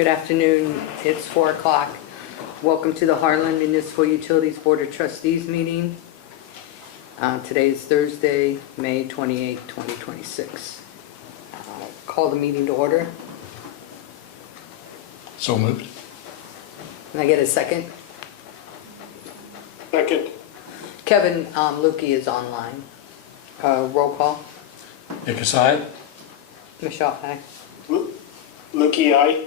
Good afternoon, it's 4 o'clock. Welcome to the Harlan Municipal Utilities Board of Trustees meeting. Today is Thursday, May 28, 2026. Call the meeting to order. So moved. Can I get a second? Second. Kevin Lukey is online. Roll call. Hickus, aye. Michelle, aye. Lukey, aye.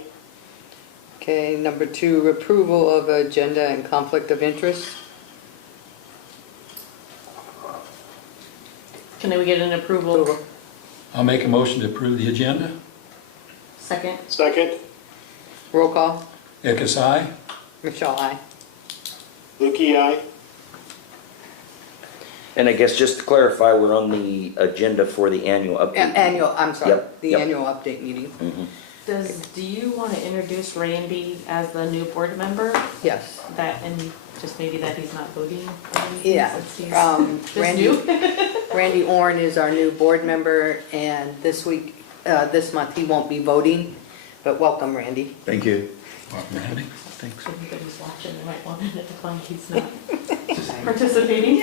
Okay, number 2, approval of agenda and conflict of interest. Can we get an approval? I'll make a motion to approve the agenda. Second? Second. Roll call. Hickus, aye. Michelle, aye. Lukey, aye. And I guess just to clarify, we're on the agenda for the annual update. Yep, The yep. annual update meeting. Mhm. Do you want to introduce Randy as the new board member? Yes. And just maybe that he's not voting? or anything Yeah. since he's just Randy, new? Randy Orn is our new board member, and this month he won't be voting, but welcome, Randy. Thank you. Welcome, Randy. Thanks. If anybody's watching, they might want to find he's not participating.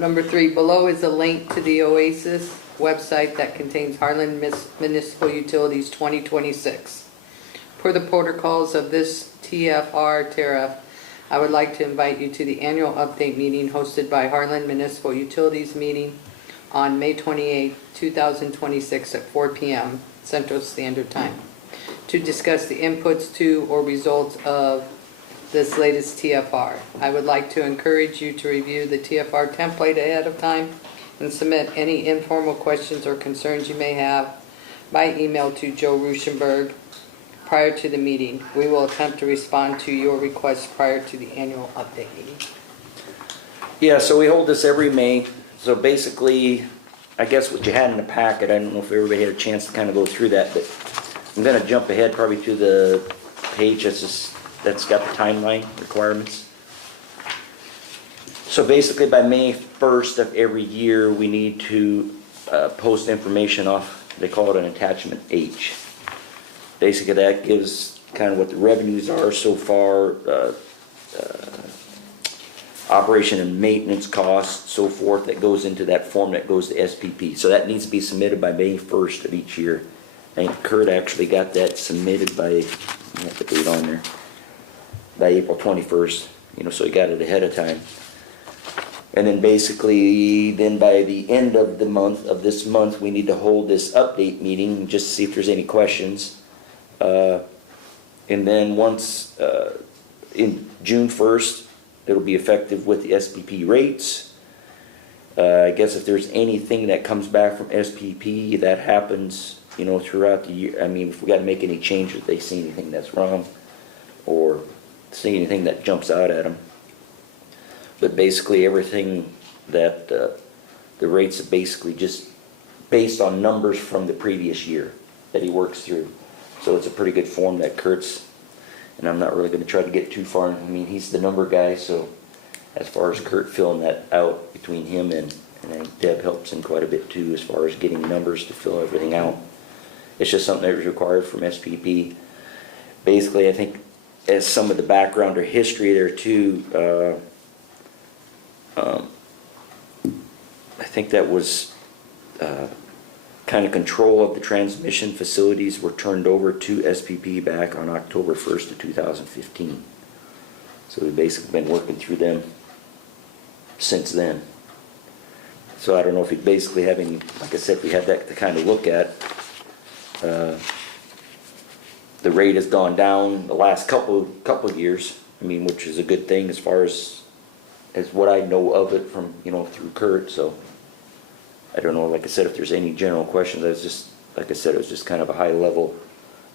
Number 3, below is a link to the Oasis website that contains Harlan Municipal Utilities 2026. Per the protocols of this TFR tariff, I would like to invite you to the annual update meeting hosted by Harlan Municipal Utilities meeting on May 28, 2026 at 4 p.m. Central Standard Time to discuss the inputs to or results of this latest TFR. I would like to encourage you to review the TFR template ahead of time and submit any informal questions or concerns you may have by email to Joe Ruschenberg prior to the meeting. We will attempt to respond to your requests prior to the annual update meeting. Yeah, so we hold this every May. So basically, I guess what you had in the packet, I don't know if everybody had a chance to kind of go through that, but I'm going to jump ahead probably to the page that's got the timeline requirements. So basically by May 1st of every year, we need to post information off, they call it an attachment H. Basically that gives kind of what the revenues are so far, operation and maintenance costs, so forth, that goes into that form that goes to SPP. So that needs to be submitted by May 1st of each year. I think Kurt actually got that submitted by, I have the date on there, by April 21st, so he got it ahead of time. And then basically, then by the end of the month, of this month, we need to hold this update meeting just to see if there's any questions. And then once, in June 1st, it'll be effective with the SPP rates. I guess if there's anything that comes back from SPP that happens, throughout the year, I mean, if we got to make any changes, if they see anything that's wrong or see anything that jumps out at them. But basically everything that the rates are basically just based on numbers from the previous year that he works through. So it's a pretty good form that Kurt's, and I'm not really going to try to get too far. I mean, he's the number guy, so as far as Kurt filling that out between him and I think Deb helps him quite a bit too as far as getting numbers to fill everything out. It's just something that was required from SPP. Basically, I think as some of the background or history there too, I think that was kind of control of the transmission facilities were turned over to SPP back on October 1st of 2015. So we've basically been working through them since then. So I don't know if we basically have any, like I said, we had that to kind of look at. The rate has gone down the last couple of years, I mean, which is a good thing as far as what I know of it from, through Kurt. So I don't know, like I said, if there's any general questions. Like I said, it was just kind of a high level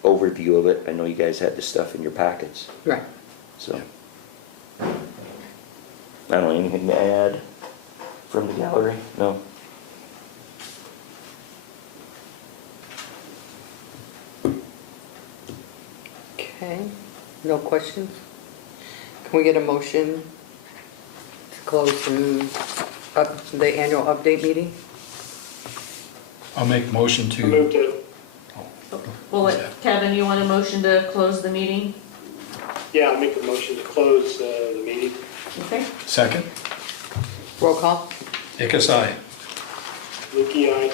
overview of it. I know you guys had this stuff in your packets. Right. So I don't know, anything to add from the gallery? No? Okay, no questions? Can we get a motion to close the annual update meeting? I'll make a motion I moved to, it. Well, Kevin, you want a motion to close the meeting? Yeah, I'll make a motion to close the meeting. Okay. Second. Roll call. Hickus, aye. Lukey, aye.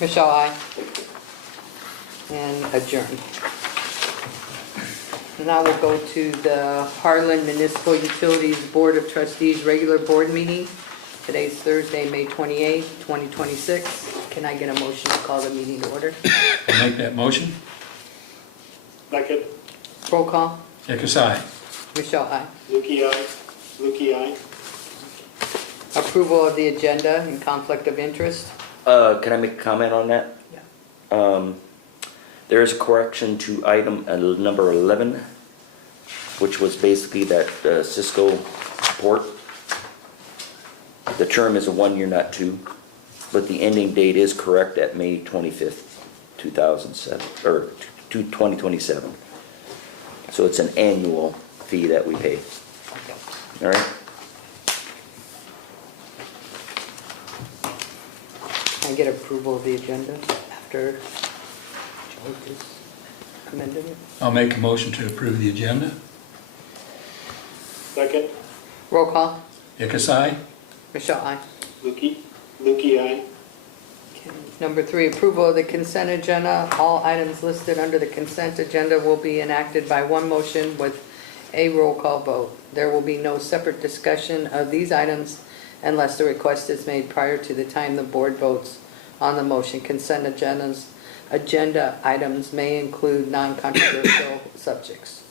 Michelle, aye. And adjourn. Now we'll go to the Harlan Municipal Utilities Board of Trustees regular board meeting. Today's Thursday, May 28th, 2026. Can I get a motion to call the meeting to order? I'll make that motion. Second. Roll call. Hickus, aye. Michelle, aye. Lukey, aye. Lukey, aye. Approval of the agenda and conflict of interest. Can I make a comment on that? Yeah. There is a correction to item number 11, which was basically that Cisco support. The term is a 1 year, not 2, but the ending date is correct at May 25th, 2007, or 2027. So it's an annual fee that we pay. All right? Can I get approval of the agenda after Joe just amended it? I'll make a motion to approve the agenda. Second. Roll call. Hickus, aye. Michelle, aye. Lukey, aye. Okay. Number 3, approval of the consent agenda. All items listed under the consent agenda will be enacted by one motion with a roll call vote. There will be no separate discussion of these items unless the request is made prior to the time the board votes on the motion. Consent agenda items may include non-controversial subjects.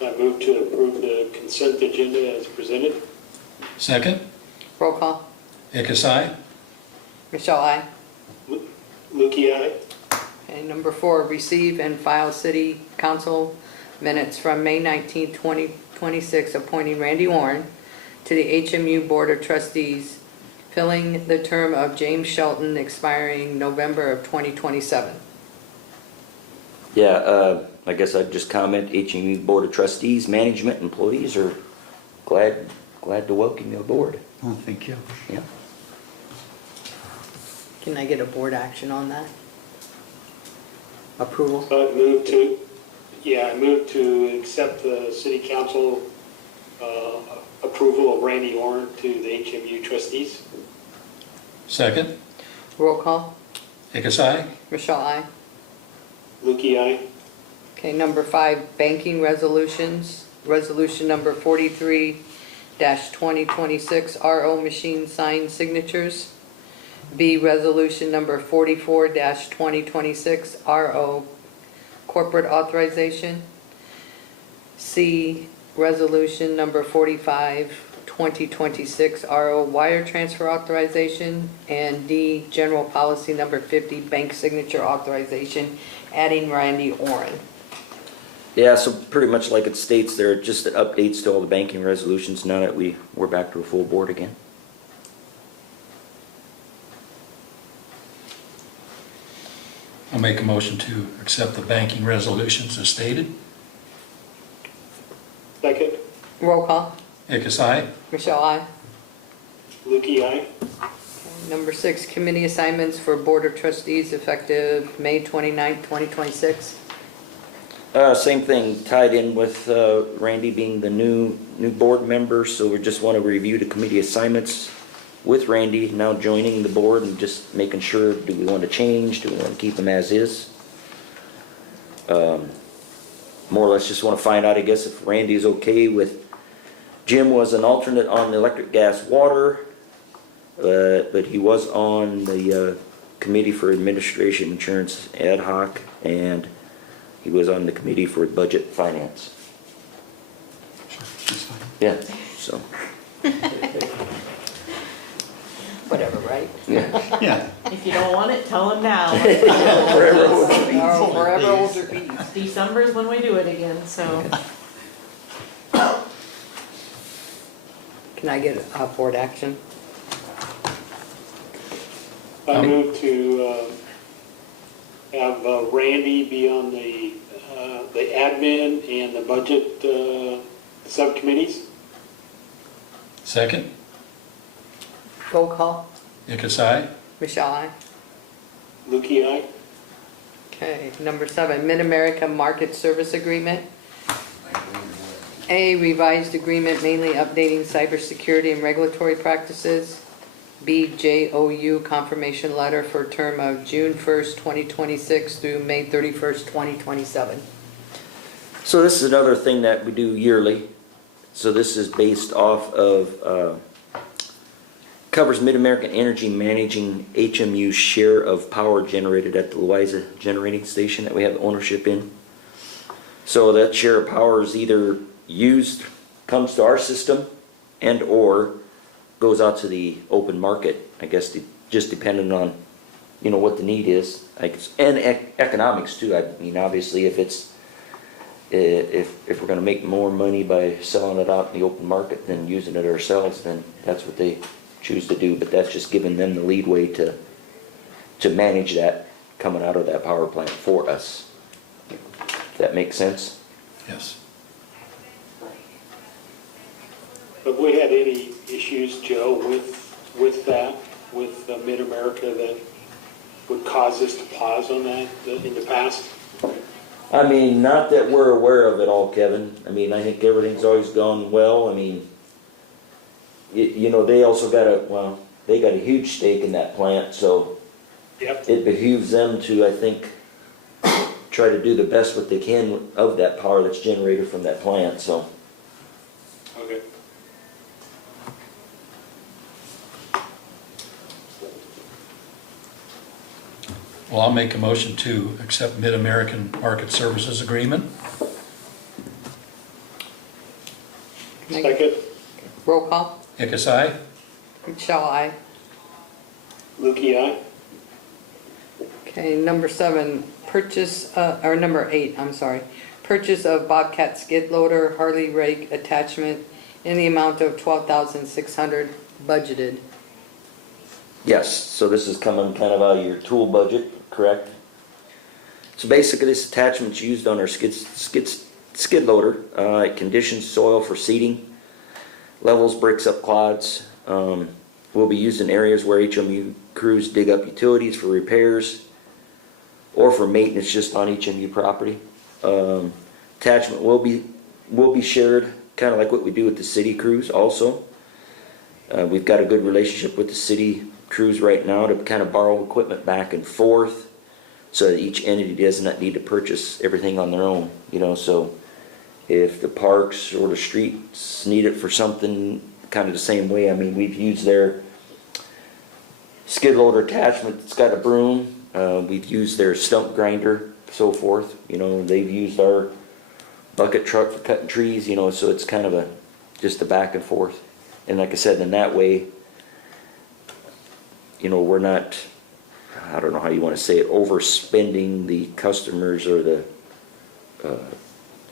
I move to approve the consent agenda as presented. Second. Roll call. Hickus, aye. Michelle, aye. Lukey, aye. Okay, number 4, receive and file city council minutes from May 19, 2026, appointing Randy Warren to the HMU Board of Trustees, filling the term of James Shelton expiring November of 2027. Yeah, I guess I'd just comment, HMU Board of Trustees, management, employees are glad to welcome you aboard. Oh, thank you. Yeah. Can I get a board action on that? Approval? I move to accept the city council approval of Randy Orr to the HMU trustees. Second. Roll call. Hickus, aye. Michelle, aye. Lukey, aye. Okay, number 5, banking resolutions. Resolution number 43-2026, RO machine sign signatures. B, resolution number 44-2026, RO corporate authorization. C, resolution number 45-2026, RO wire transfer authorization. And D, general policy number 50, bank signature authorization, adding Randy Orrin. Yeah, so pretty much like it states there, just updates to all the banking resolutions now that we're back to a full board again. I'll make a motion to accept the banking resolutions as stated. Second. Roll call. Hickus, aye. Michelle, aye. Lukey, aye. Number 6, committee assignments for Board of Trustees effective May 29th, 2026. Same thing, tied in with Randy being the new board member, so we just want to review the committee assignments with Randy now joining the board and just making sure, do we want to change, do we want to keep them as is? More or less just want to find out, I guess, if Randy is okay with, Jim was an alternate on the electric, gas, water, but he was on the committee for administration, insurance, ad hoc, and he was on the committee for budget finance. That's fine. Yeah, so, Whatever, right? yeah. Yeah. If you don't want it, tell him now. Forever hold your peace. Oh, forever hold your peace. December's when we do it again, so. Can I get a board action? I move to have Randy be on the admin and the budget subcommittees. Second. Roll call. Hickus, aye. Michelle, aye. Lukey, aye. Okay, number 7, Mid-America Market Service Agreement. A, revised agreement mainly updating cybersecurity and regulatory practices. B, JOU confirmation letter for a term of June 1st, 2026 through May 31st, 2027. So this is another thing that we do yearly. So this is based off of, covers Mid-American Energy managing HMU's share of power generated at the Louisa generating station that we have ownership in. So that share of power is either used, comes to our system, and or goes out to the open market, I guess, just depending on, you know, what the need is. And economics too. I mean, obviously, if it's, if we're going to make more money by selling it out in the open market than using it ourselves, then that's what they choose to do. But that's just giving them the leadway to manage that coming out of that power plant for us. If that makes sense? Yes. Have we had any issues, Joe, with that, with Mid-America that would cause us to pause on that in the past? I mean, not that we're aware of it all, Kevin. I mean, I think everything's always gone well. I mean, you know, they also got they got a huge stake in that plant, so Yep. it behooves them to, I think, try to do the best what they can of that power that's generated from that plant, so. Okay. Well, I'll make a motion to accept Mid-American Market Services Agreement. Second, Roll call. Hickus, aye. Michelle, aye. Lukey, aye. Okay, number 7, number 8, I'm sorry. Purchase of Bobcat skid loader, Harley rake attachment in the amount of $12,600 budgeted. Yes, so this is coming kind of out of your tool budget, correct? So basically this attachment's used on our skid loader. It conditions soil for seeding, levels bricks up clods. Will be used in areas where HMU crews dig up utilities for repairs or for maintenance just on HMU property. Attachment will be shared, kind of like what we do with the city crews also. We've got a good relationship with the city crews right now to kind of borrow equipment back and forth so that each entity does not need to purchase everything on their own, you know. So if the parks or the streets need it for something, kind of the same way. I mean, we've used their skid loader attachment that's got a broom. We've used their stump grinder, so forth. You know, they've used our bucket truck for cutting trees, you know, so it's kind of just a back and forth. And like I said, in that way, you know, we're not, I don't know how you want to say it, overspending the customers or the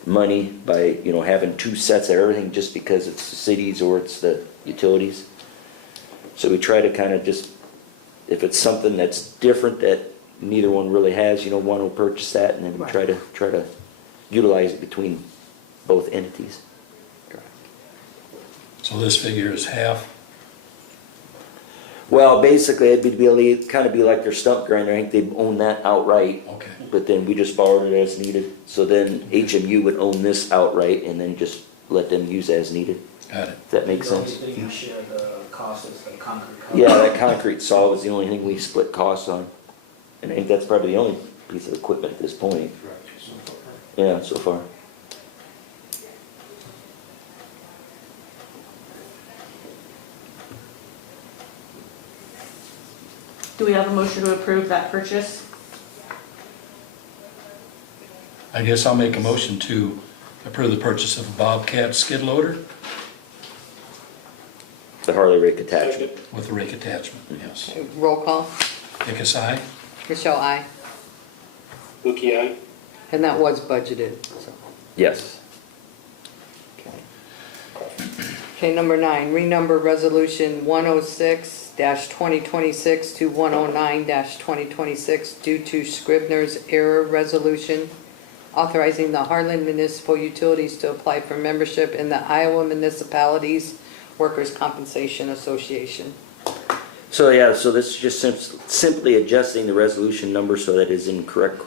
money by, you know, having 2 sets of everything just because it's the cities or it's the utilities. So we try to kind of just, if it's something that's different that neither one really has, you know, one will purchase that, and then we try to utilize it between both entities. So this figure is half. Well, basically, it'd kind of be like their stump grinder. I think they own that outright. Okay. But then we just borrowed it as needed. So then HMU would own this outright and then just let them use as needed. Got it. If that makes The only sense. thing you share the cost is the concrete cost. Yeah, that concrete saw was the only thing we split costs on. And I think that's probably the only piece of equipment at this point. Yeah, so far. Do we have a motion to approve that purchase? I guess I'll make a motion to approve the purchase of a Bobcat skid loader The Harley rake attachment. Second, with a rake attachment, yes. Okay, roll call. Hickus, aye. Michelle, aye. Lukey, aye. And that was budgeted, so. Yes. Okay, number 9, renumber resolution 106-2026 to 109-2026 due to Scribner's error resolution, authorizing the Harlan Municipal Utilities to apply for membership in the Iowa Municipalities Workers' Compensation Association. So yeah, so this is just simply adjusting the resolution number so that it's in correct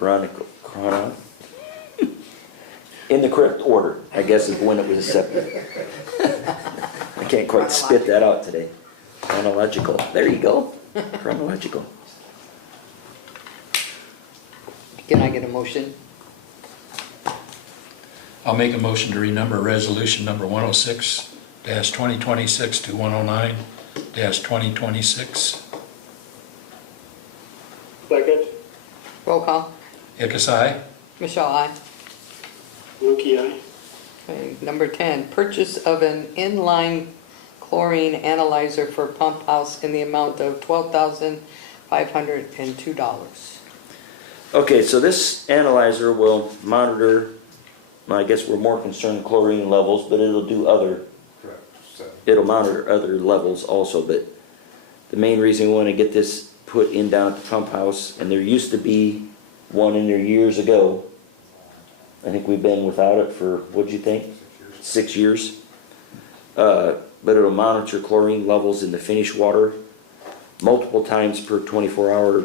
in the correct order, I guess is when it was accepted. I can't quite spit that out today. Chronological, there you go, chronological. Can I get a motion? I'll make a motion to renumber resolution number 106-2026 to 109-2026. Second, Roll call. Hickus, aye. Michelle, aye. Lukey, aye. Okay, number 10, purchase of an inline chlorine analyzer for pump house in the amount of $12,502. Okay, so this analyzer will monitor, I guess we're more concerned chlorine levels, but it'll do other, it'll monitor other levels also, but the main reason we want to get this put in down at the pump house, and there used to be one in there years ago. I think we've been without it for, what'd you think? 6 years. But it'll monitor chlorine levels in the finished water multiple times per 24 hour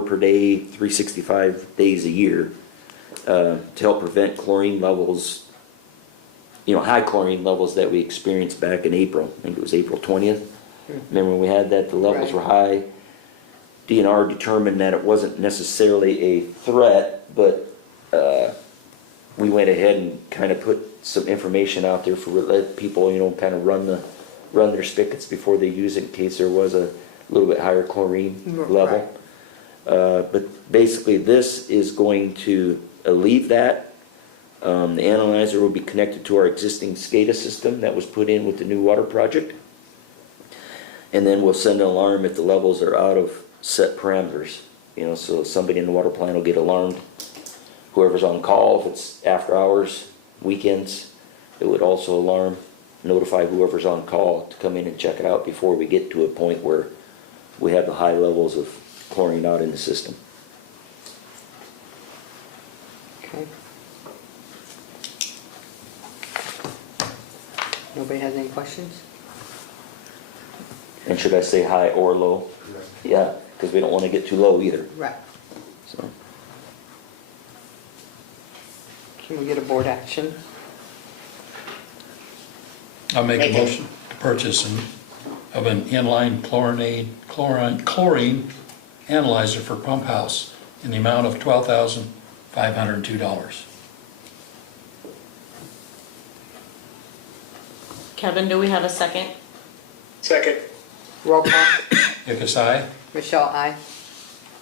per day, 365 days a year, to help prevent chlorine levels, high chlorine levels that we experienced back in April. I think it was April 20th. Remember when we had that, the levels were high. DNR determined that it wasn't necessarily a threat, but we went ahead and kind of put some information out there for let people, kind of run their spigots before they use it in case there was a little bit higher chlorine level. But basically this is going to alleviate that. The analyzer will be connected to our existing SCADA system that was put in with the new water project. And then we'll send an alarm if the levels are out of set parameters. So somebody in the water plant will get alarmed. Whoever's on call, if it's after hours, weekends, it would also notify whoever's on call to come in and check it out before we get to a point where we have the high levels of chlorine out in the system. Okay. Nobody has any questions? And should I say high or low? Yeah, because we don't want to get too low either. Right. So, Can we get a board action? I'll make a motion to purchase of an inline chlorine analyzer for pump house in the amount of $12,502. Kevin, do we have a second? Second, Roll call. Hickus, aye. Michelle, aye.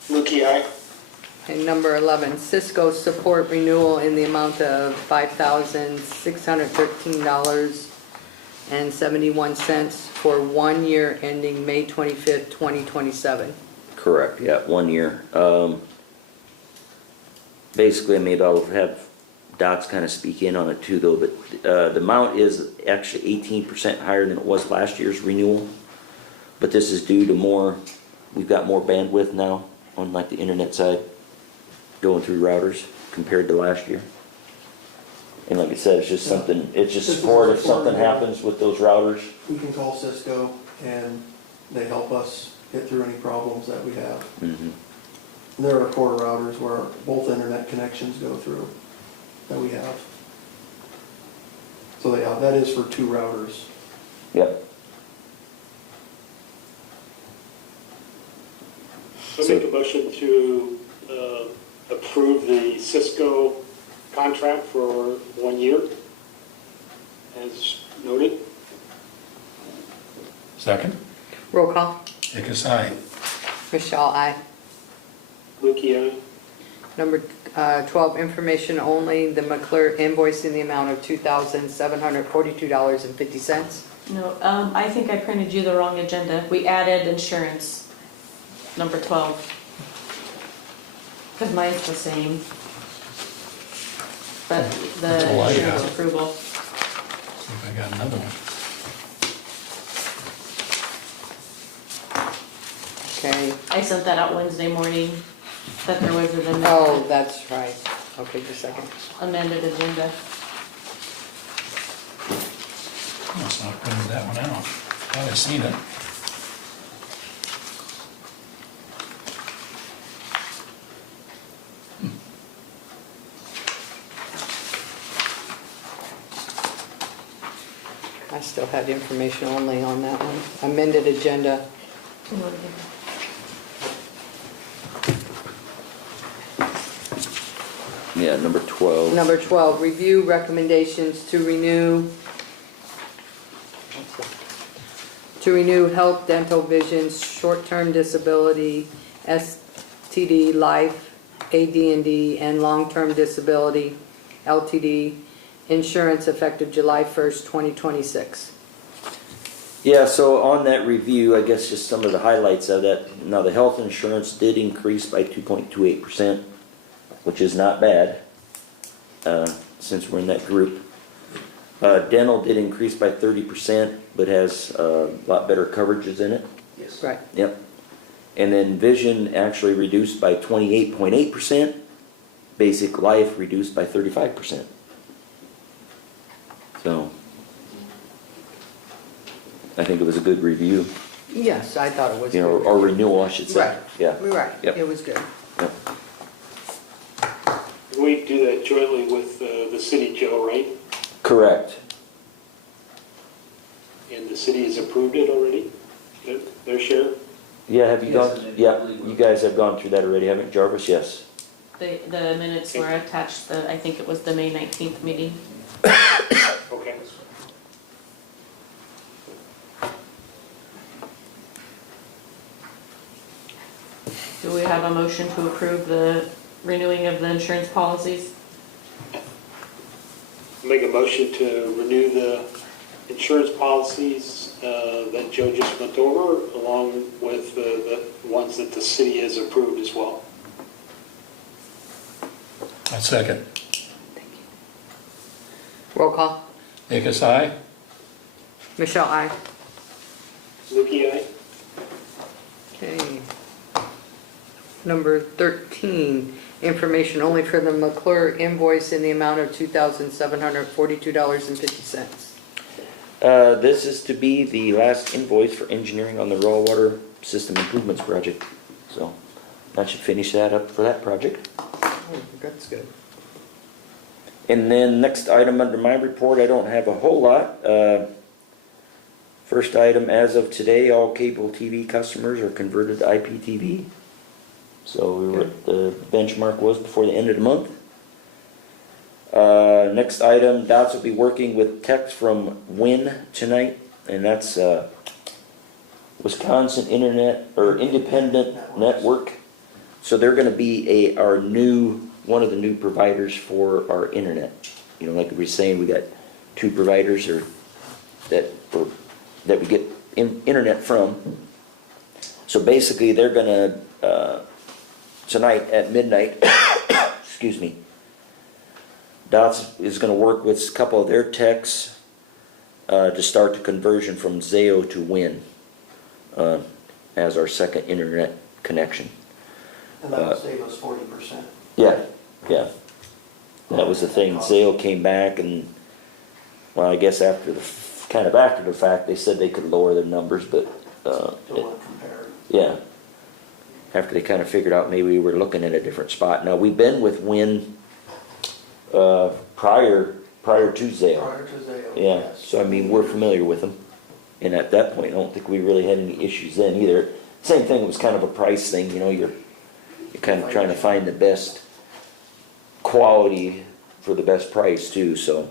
Lukey, aye. And number 11, Cisco support renewal in the amount of $5,613.71 for 1 year ending May 25th, 2027. correct, yeah, 1 year. Basically, maybe I'll have Dots kind of speak in on it too though, but the amount is actually 18% higher than it was last year's renewal. But this is due to we've got more bandwidth now on like the internet side going through routers compared to last year. And like I said, it's just something, it's just support if something happens with those routers. We can call Cisco and they help us get through any problems that we have. Mm-hmm. There are core routers where both internet connections go through that we have. So yeah, that is for 2 routers. Yep. So make a motion to approve the Cisco contract for 1 year, as noted. Second. Roll call. Hickus, aye. Michelle, aye. Lukey, aye. Number 12, information only, the McClure invoice in the amount of $2,742.50. No, I think I printed you the wrong agenda. We added insurance, number 12. Because mine's the same. But That's the all I insurance got. approval. See if I got another one. Okay. I sent that out Wednesday morning, that there was an Oh, that's right. Okay, just a second. amended agenda. Must not have printed that one out. Thought I seen it. also had information only on that one. Amended agenda. You wanna give Yeah, number 12. Number 12, review recommendations to renew health, dental, vision, short-term disability, STD, life, AD&D, and long-term disability, LTD, insurance effective July 1st, 2026. Yeah, so on that review, I guess just some of the highlights of that. Now, the health insurance did increase by 2.28%, which is not bad, since we're in that group. Dental did increase by 30%, but has a lot better coverages in it. Yes. Right. Yep. And then vision actually reduced by 28.8%, basic life reduced by 35%. So, I think it was a good review, Yes, I thought it was. you know, good. or renewal, I should say. Right. Yeah. Right, Yep. it was good. Yep. We do that jointly with the city, Joe, right? Correct. And the city has approved it already, their share? Yeah, have you Yes, gone, and then yeah, I believe you guys have gone through that already, haven't you, Jarvis? Yes. The minutes were attached, I think it was the May 19th meeting. Okay. Do we have a motion to approve the renewing of the insurance policies? Make a motion to renew the insurance policies that Joe just went over, along with the ones that the city has approved as well. I second. Roll call. Nichols, aye? Michelle, aye. Lukey, aye? Okay. Number 13, information only for the McClure invoice in the amount of $2,742.50. This is to be the last invoice for engineering on the raw water system improvements project. So, that should finish that up for that project. Oh, that's good. And then next item under my report, I don't have a whole lot. First item, as of today, all cable TV customers are converted to IPTV. So we were at the benchmark was before the end of the month. Next item, DOTS will be working with techs from WIN tonight, and that's Wisconsin Internet or Independent Network. So they're going to be one of the new providers for our internet. You know, like we were saying, we got two providers that we get internet from. So basically, they're going to tonight at midnight. Excuse me. DOTS is going to work with a couple of their techs to start the conversion from Zayo to WIN as our second internet connection. And that'll save us 40%. Yeah. That was the thing. Zayo came back and, well, I guess after the fact, they said they could lower their numbers, but Don't want to compare. yeah. After they kind of figured out maybe we were looking at a different spot. Now, we've been with WIN prior to Zayo. Prior to Zayo. Yeah, yes. so I mean, we're familiar with them. And at that point, I don't think we really had any issues then either. Same thing, it was kind of a price thing, you know, you're kind of trying to find the best quality for the best price too, so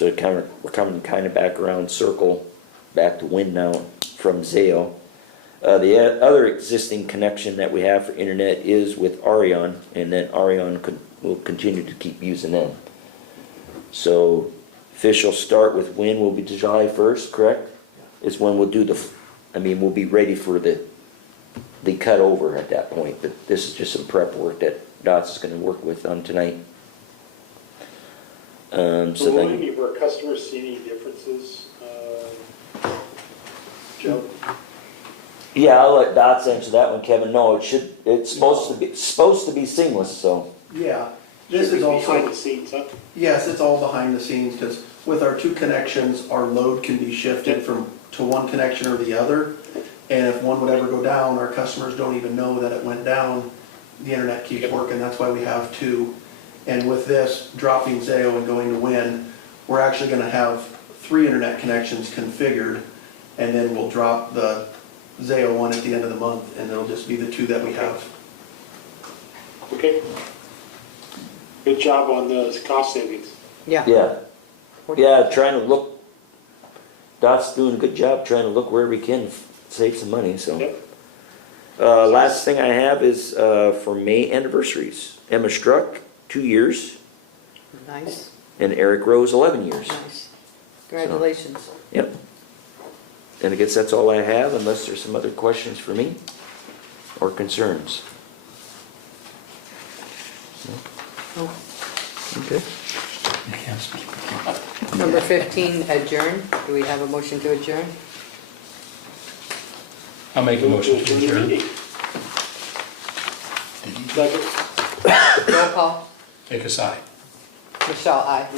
we're coming kind of back around circle, back to WIN now from Zayo. The other existing connection that we have for internet is with Arion, and then Arion will continue to keep using them. So official start with WIN will be July 1st, correct? Is when we'll do we'll be ready for the cut over at that point, but this is just some prep work that DOTS is going to work with on tonight. Will any of our customers see any differences, Joe? Yeah, I'll let DOTS answer that one, Kevin. No, it's supposed to be seamless, so. Yeah, this Should is be behind also, the scenes, huh? yes, it's all behind the scenes, because with our two connections, our load can be shifted to one connection or the other. And if one would ever go down, our customers don't even know that it went down. The internet keeps working, that's why we have two. And with this, dropping Zayo and going to WIN, we're actually gonna have 3 internet connections configured, and then we'll drop the Zayo one at the end of the month, and it'll just be the 2 that we have. Okay. Good job on those cost savings. Yeah. Yeah, trying to look, Dot's doing a good job trying to look where we can save some money, so. Yep. Last thing I have is, for May anniversaries. Emma Struck, 2 years, Nice, and Eric Rose, 11 years. nice. Congratulations. Yep. And I guess that's all I have, unless there's some other questions for me or concerns. Oh. Okay. You can't speak. Number 15, adjourn. Do we have a motion to adjourn? I'll make a motion to adjourn. Meeting. Second. Roll call. Take a side. Michelle, aye.